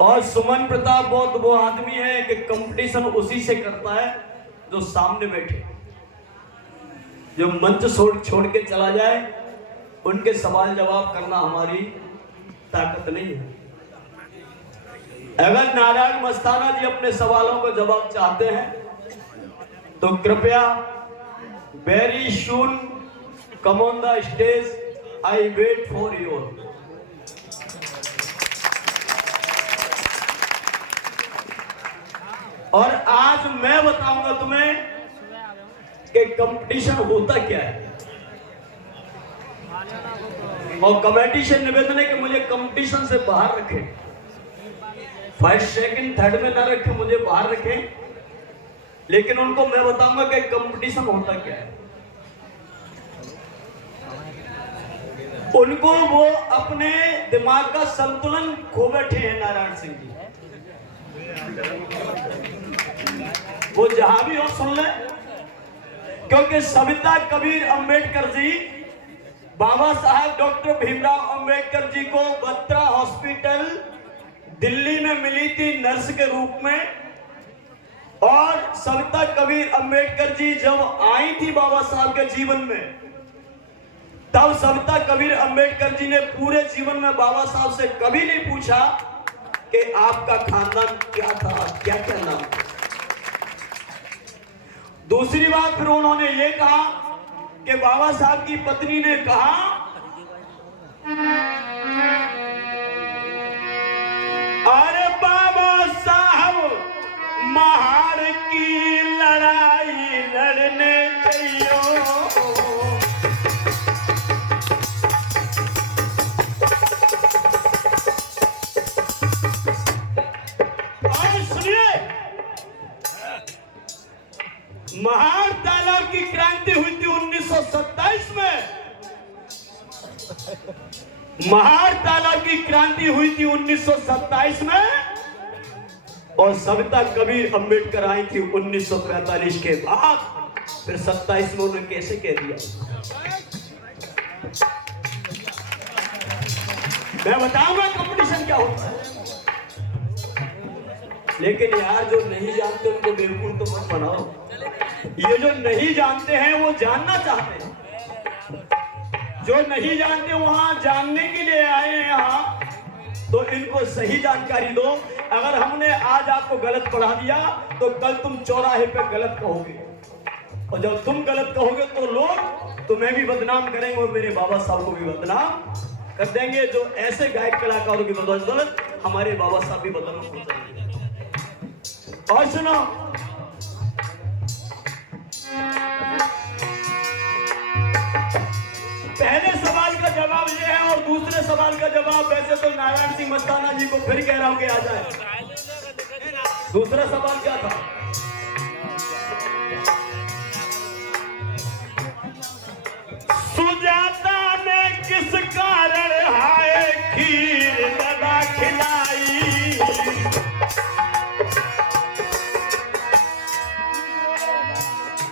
और सुमन प्रताप बहुत वो आदमी है कि कंपटीशन उसी से करता है जो सामने बैठे, जो मंच छोड़ के चला जाए। उनके सवाल जवाब करना हमारी ताकत नहीं है। अगर नारायण मस्ताना जी अपने सवालों का जवाब चाहते हैं तो कृपया very soon come on the stage, I wait for your. और आज मैं बताऊंगा तुम्हें कि कंपटीशन होता क्या है। और कमेटी से निवेदन है कि मुझे कंपटीशन से बाहर रखें, फर्स्ट सेकंड थर्ड में ना रखें, मुझे बाहर रखें। लेकिन उनको मैं बताऊंगा कि कंपटीशन होता क्या है। उनको वो अपने दिमाग का संतुलन खो बैठे हैं नारायण सिंह जी। वो जहां भी हो सुन ले, क्योंकि सविता कबीर अंबेडकर जी बाबा साहब डॉक्टर भीमराव अंबेडकर जी को बत्रा हॉस्पिटल दिल्ली में मिली थी नर्स के रूप में। और सविता कबीर अंबेडकर जी जब आई थी बाबा साहब के जीवन में, तब सविता कबीर अंबेडकर जी ने पूरे जीवन में बाबा साहब से कभी नहीं पूछा कि आपका खानदान क्या था, क्या क्या नाम था। दूसरी बात फिर उन्होंने ये कहा कि बाबा साहब की पत्नी ने कहा अरे बाबा साहब महार की लड़ाई लड़ने चाहिए। और सुनिए, महार तालाब की क्रांति हुई थी 1927 में। महार तालाब की क्रांति हुई थी 1927 में। और सविता कबीर अंबेडकर आई थी 1945 के बाद। फिर 27 में उन्होंने कैसे कह दिया? मैं बताऊंगा कंपटीशन क्या होता है। लेकिन यार जो नहीं जानते उनको बेवकूफ तो मत बनाओ। ये जो नहीं जानते हैं वो जानना चाहते हैं। जो नहीं जानते वहां जानने के लिए आए हैं यहाँ, तो इनको सही जानकारी दो। अगर हमने आज आपको गलत पढ़ा दिया तो कल तुम चौराहे पे गलत कहोगे, और जब तुम गलत कहोगे तो लोग तुम्हें भी बदनाम करेंगे और मेरे बाबा साहब को भी बदनाम कर देंगे। जो ऐसे गायक कलाकारों की बदौलत हमारे बाबा साहब भी बदनाम हो जाएंगे। और सुनो, पहले सवाल का जवाब ये है और दूसरे सवाल का जवाब वैसे तो नारायण सिंह मस्ताना जी को फिर कह रहा हूं कि आ जाए। दूसरा सवाल क्या था? सुजाता ने किस कारण हाय खीर ददा खिलाई?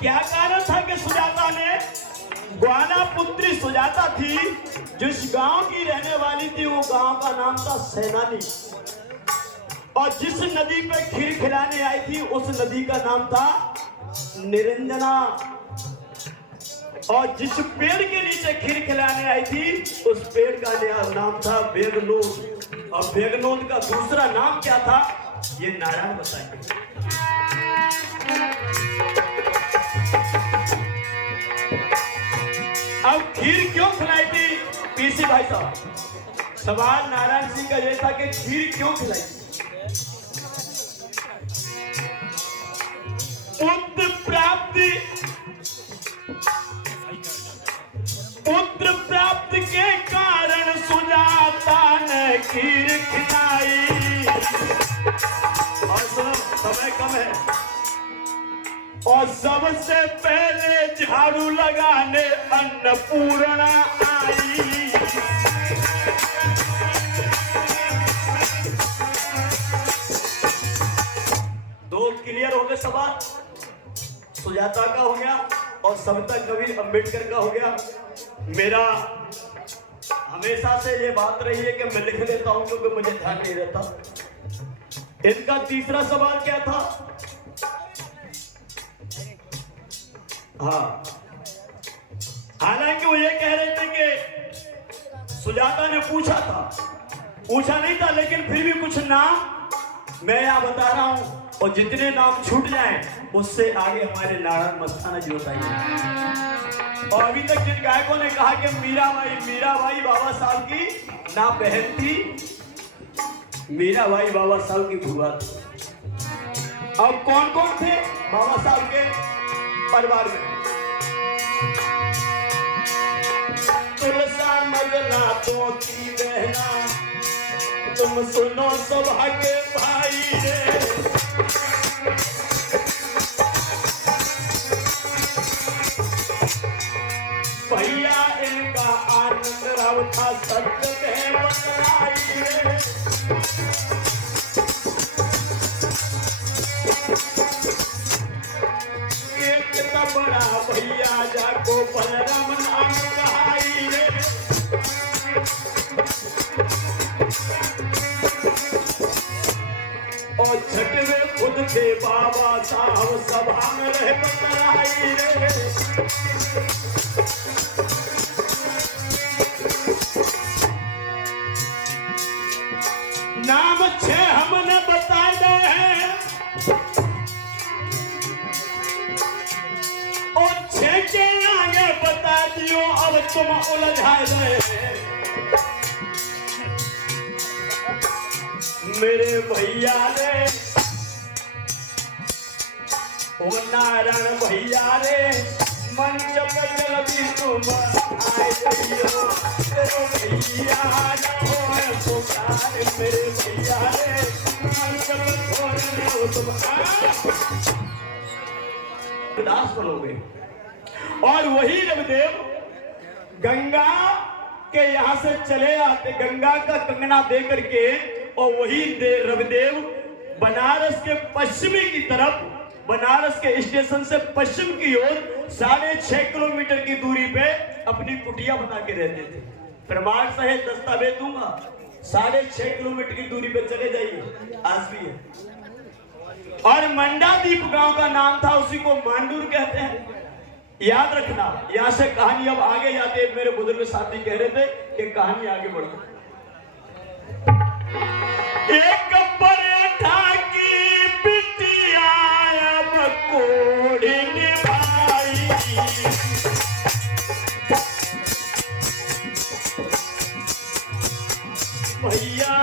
क्या कारण था कि सुजाता ने, ग्वाना पुत्री सुजाता थी, जिस गांव की रहने वाली थी वो गांव का नाम था सेनानी। और जिस नदी पे खीर खिलाने आई थी उस नदी का नाम था निरंजना। और जिस पेड़ के नीचे खीर खिलाने आई थी उस पेड़ का नाम था बेगनोद। और बेगनोद का दूसरा नाम क्या था ये नारायण बताएंगे। अब खीर क्यों खिलाई थी पीसी भाई साहब? सवाल नारायण सिंह का यह था कि खीर क्यों खिलाई थी? पुत्र प्राप्ति के कारण सुजाता ने खीर खिलाई। और सुनो, समय कम है। और सबसे पहले झाड़ू लगाने अन्नपूर्णा आई। दो क्लियर हो गए सवाल। सुजाता का हो गया और सविता कबीर अंबेडकर का हो गया। मेरा हमेशा से ये बात रही है कि मैं लिख लेता हूं क्योंकि मुझे ध्यान नहीं रहता। इनका तीसरा सवाल क्या था? हाँ, हालांकि वो ये कह रहे थे कि सुजाता ने पूछा नहीं था, लेकिन फिर भी कुछ नाम मैं यहां बता रहा हूं, और जितने नाम छूट जाएं उससे आगे हमारे नारायण मस्ताना जी बताइए। और अभी तक जिन गायकों ने कहा कि मीराबाई बाबा साहब की ना बहन थी, मीराबाई बाबा साहब की बुआ थी। अब कौन कौन थे बाबा साहब के परिवार में? तुलसा मगना पोती बहना, तुम सुनो सौभाग्य भाई रे। भैया इनका आनंद राव था, सत्य में बतलाई रे। एक बड़ा भैया जाको बलराम नाम कहाई रे। और छठवे खुद थे बाबा साहब, सभा में रह बतलाई रे। नाम 6 हमने बता दिए हैं, और 6 के आगे बता दियो, अब तुम उलझा गए। मेरे भैया रे, ओ नारायण भैया रे, मंच पर जल्दी तुम आए जइयो। तेरे भैया न होए पुकार, मेरे भैया रे, मंच पर थोड़े तुम दास बनोगे। और वही रविदेव गंगा के यहाँ से चले आते, गंगा का कंगना दे करके, और वही रविदेव बनारस के पश्चिमी की तरफ, बनारस के स्टेशन से पश्चिम की ओर 6.5 किलोमीटर की दूरी पे अपनी कुटिया बना के रहते थे। प्रमाण सहित दस्तावेज दूंगा। 6.5 किलोमीटर की दूरी पे चले जाइए, आज भी है। और मंडादीप गांव का नाम था, उसी को मांडूर कहते हैं। याद रखना, यहां से कहानी अब आगे जाते, मेरे बुजुर्ग साथी कह रहे थे कि कहानी आगे बढ़ती। एक परेठा की बिटिया कोड़ी निभाई, भैया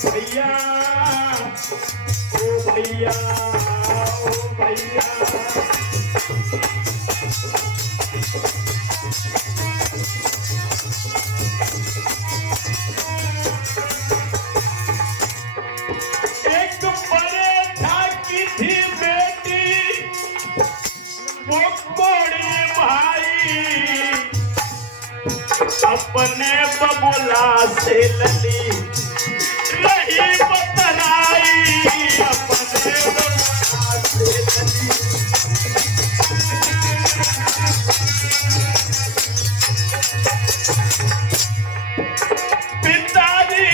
भैया, ओ भैया, एक परेठा की थी बेटी, वो कोड़ी भाई, अपने बबुला से लली रही बतलाई, अपने बबुला से लली। पिताजी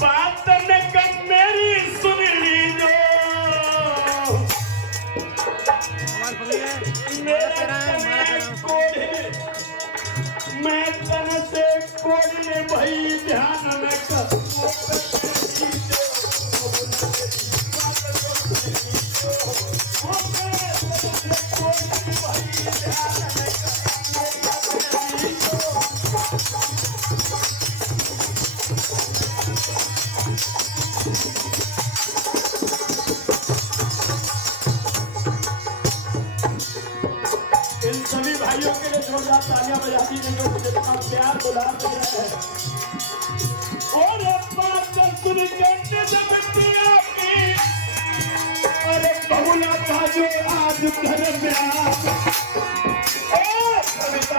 बात ने कब मेरी सुन लीजो, मैं तन से कोड़ने भाई ध्यान में इन सभी भाइयों के लिए जोरदार तालियां बजाती हैं जो मुझे इतना प्यार दुलार दे रहे हैं। और बात सुन के जगतिया की, अरे बबुला का जो आज घर में आ, ओ कविता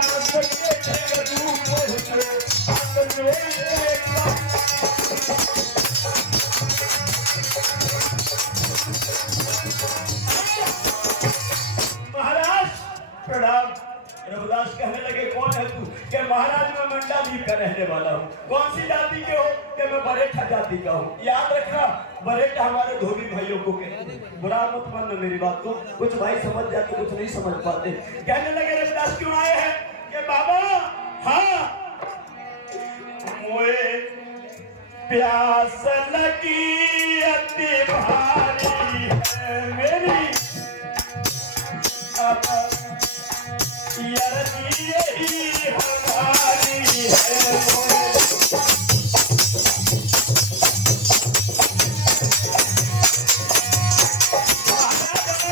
जाति का रहने वाला हूँ। कौन सी जाति के हो? कि मैं बरेठा जाति का हूँ। याद रखना, बरेठा हमारे धोबी भाइयों को कहते हैं। बुरा मत मानना मेरी बात को, कुछ भाई समझ जाते, कुछ नहीं समझ पाते। कहने लगे रविदास क्यों आए हैं? कि बाबा हाँ मोए प्यास लगी अति भारी है मेरी, यही हमारी है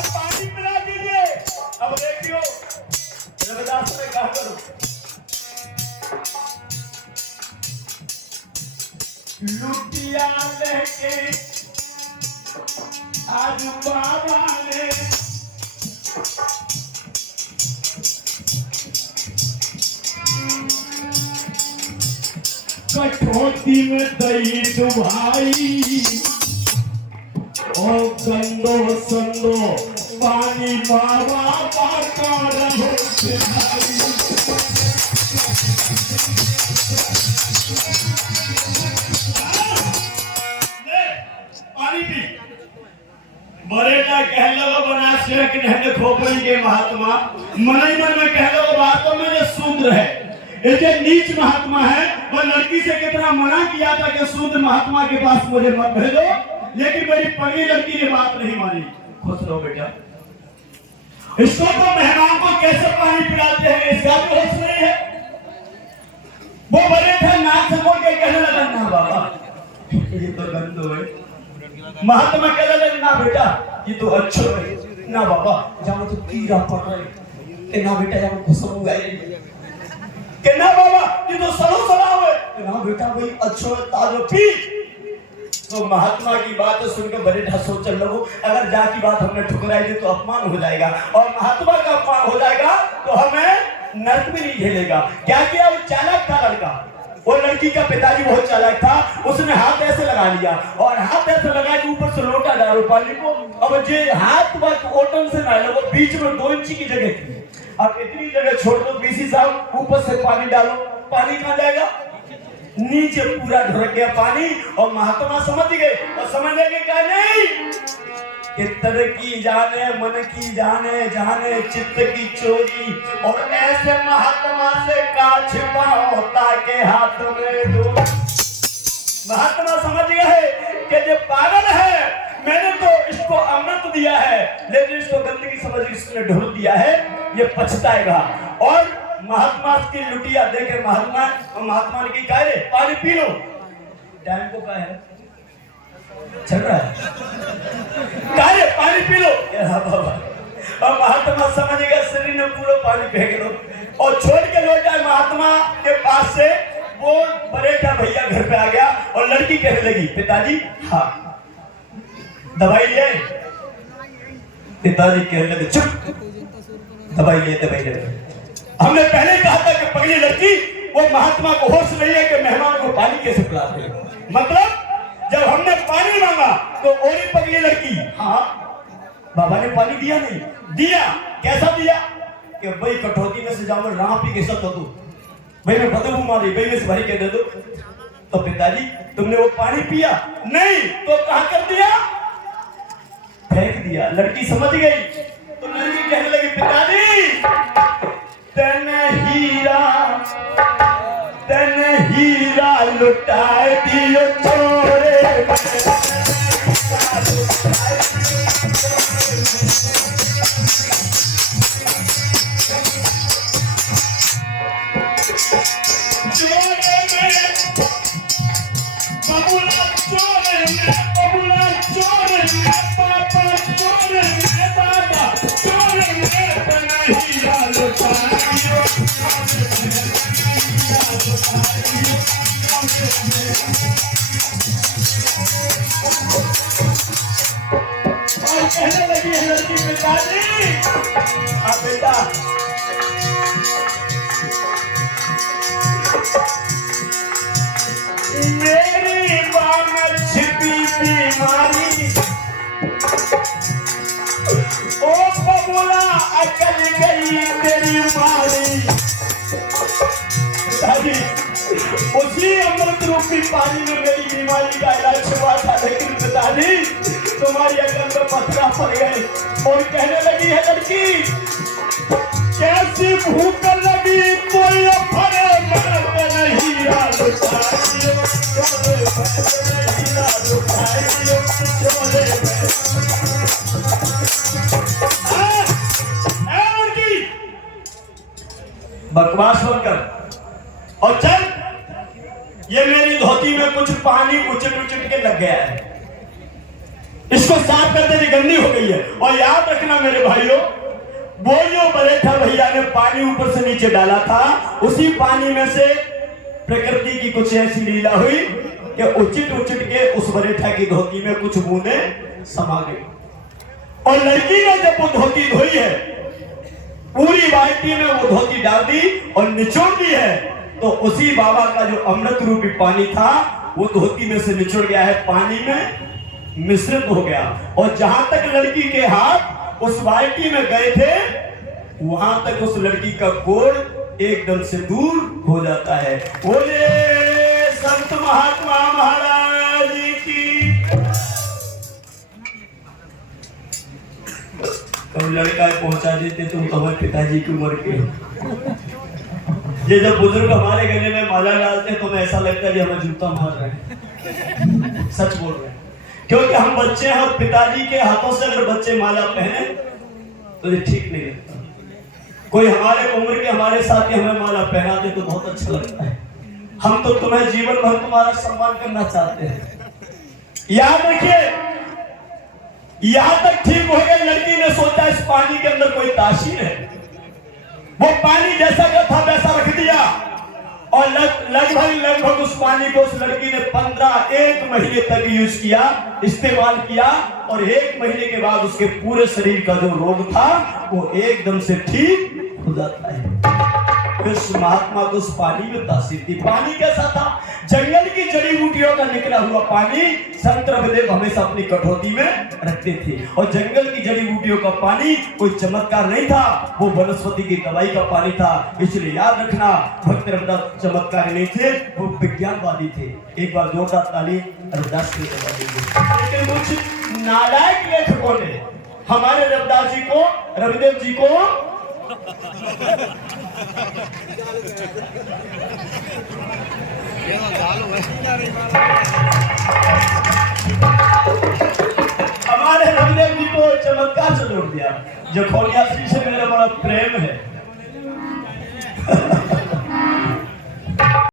पानी पिला दीजिए। अब देखियो रविदास ने कहा करो, लुटिया लेके आज बाबा ने कठौती में दही डुबाई और गंदो संदो पानी बाबा पाता रहो पानी पी। बरेटा कह लो बनास के नहने खोपड़ी के महात्मा मन ही मन में कह लो वास्तव में ये शूद्र है, ये नीच महात्मा है। वह लड़की से कितना मना किया था कि शूद्र महात्मा के पास मुझे मत भेजो, लेकिन मेरी पगली लड़की ने बात नहीं मानी। खुश रहो बेटा। इसको तो मेहमान को कैसे पानी पिलाते हैं इसका भी होश नहीं है। वो बरेठा नाक से बोल के कहने लगा ना बाबा ये तो गंदो है। महात्मा कहने लगे ना बेटा ये तो अच्छा है। ना बाबा जहाँ तो कीड़ा पड़ रहे, ना बेटा जहाँ खुशबू आई, कि ना बाबा ये तो सलो सला हुए, ना बेटा वही अच्छा ताजो पी। तो महात्मा की बात सुनकर बरेठा सोचने लगो, अगर जा की बात हमने ठुकराई दी तो अपमान हो जाएगा, और महात्मा का अपमान हो जाएगा तो हमें नर्क भी नहीं झेलेगा। क्या किया? वो चालाक था लड़का, वो लड़की का पिताजी बहुत चालाक था। उसने हाथ ऐसे लगा लिया और हाथ ऐसे लगा के ऊपर से लोटा डालो पानी को। अब जे हाथ बस ओटन से ना लगो, बीच में 2 इंच की जगह थी। अब इतनी जगह छोड़ दो बीसी साहब, ऊपर से पानी डालो, पानी कहाँ जाएगा? नीचे पूरा ढुक गया पानी। और महात्मा समझ गए और समझने के कहा नहीं कि तन की जाने मन की जाने जाने चित्त की चोरी, और ऐसे महात्मा से का छिपा होता के हाथ में दो। महात्मा समझ गए कि जो पागल है, मैंने तो इसको अमृत दिया है लेकिन इसको गंदगी समझ इसने ढोल दिया है, ये पछताएगा। और महात्मा की लुटिया देखे महात्मा ने की कहा रे पानी पी लो। टाइम को कहा है चल रहा है, कहा रे पानी पी लो। बाबा और महात्मा समझेगा शरीर ने पूरा पानी फेंक दो और छोड़ के लौटा महात्मा के पास से। वो बरेठा भैया घर पे आ गया और लड़की कहने लगी पिताजी हाँ दवाई ले। पिताजी कहने लगे चुप, दवाई ले। हमने पहले कहा था कि पगली लड़की, वो महात्मा को होश नहीं है कि मेहमान को पानी कैसे पिलाते हैं। मतलब जब हमने पानी मांगा तो ओरी पगली लड़की हाँ बाबा ने पानी दिया नहीं दिया। कैसा दिया कि भाई कटौती में से जाओ राह पी के सब दो भाई, मैं बदबू मारी भाई में से भरी के दे दो। तो पिताजी तुमने वो पानी पिया नहीं तो कहां कर दिया? फेंक दिया। लड़की समझ गई तो लड़की कहने लगी पिताजी तन हीरा लुटाए दियो छोरे। कहने लगी है लड़की पिताजी बेटा मेरी मां में छिपी बीमारी, ओ बबुला अकल गई तेरी मारी। पिताजी उसी अमृत रूपी पानी में मेरी बीमारी का इलाज हुआ था। लेकिन पिताजी तुम्हारी अकल में पथरा पड़ गए और कहने लगी है लड़की, कैसी भूख लगी कोई फरे मरते नहीं बकवास होकर और चल, ये मेरी धोती में कुछ पानी उचट के लग गया है, इसको साफ कर देनी गंदी हो गई है। और याद रखना मेरे भाइयों, वो जो बरेठा भैया ने पानी ऊपर से नीचे डाला था, उसी पानी में से प्रकृति की कुछ ऐसी लीला हुई कि उचट के उस बरेठा की धोती में कुछ बूंदे समा गई। और लड़की ने जब वो धोती धोई है, पूरी बाल्टी में वो धोती डाल दी और निचोड़ दी है, तो उसी बाबा का जो अमृत रूपी पानी था वो धोती में से निचोड़ गया है, पानी में मिश्रित हो गया। और जहां तक लड़की के हाथ उस बाल्टी में गए थे, वहां तक उस लड़की का कोढ़ एकदम से दूर हो जाता है। बोले संत महात्मा महाराज की। कभी लड़का पहुंचा देते तुम तो हमारे पिताजी की उम्र के। ये जब बुजुर्ग हमारे गले में माला डालते तो हमें ऐसा लगता है कि हमें जूता मार रहे हैं। सच बोल रहे हैं, क्योंकि हम बच्चे हैं और पिताजी के हाथों से अगर बच्चे माला पहने तो ये ठीक नहीं लगता। कोई हमारे उम्र के हमारे साथी हमें माला पहनाते तो बहुत अच्छा लगता है। हम तो तुम्हें जीवन भर तुम्हारा सम्मान करना चाहते हैं। याद रखिए, यहां तक ठीक हो गई। लड़की ने सोचा इस पानी के अंदर कोई तासीर है, वो पानी जैसा का था वैसा रख दिया और लगभग उस पानी को उस लड़की ने 1 महीने तक यूज किया, इस्तेमाल किया। और 1 महीने के बाद उसके पूरे शरीर का जो रोग था वो एकदम से ठीक हो जाता है। उस महात्मा को उस पानी में तासीर थी। पानी कैसा था? जंगल की जड़ी बूटियों का निकला हुआ पानी संत रविदेव हमेशा अपनी कठौती में रखते थे। और जंगल की जड़ी बूटियों का पानी कोई चमत्कार नहीं था, वो वनस्पति की दवाई का पानी था। इसलिए याद रखना, भक्त रविदास चमत्कारी नहीं थे, वो विज्ञानवादी थे। एक बार जोरदार ताली रविदास की दवा देंगे। लेकिन कुछ नालायक लेखकों ने हमारे रविदास जी को, रविदेव जी को हमारे रविदेव जी को चमत्कार से जोड़ दिया। जखौलिया श्री से मेरा बड़ा प्रेम है।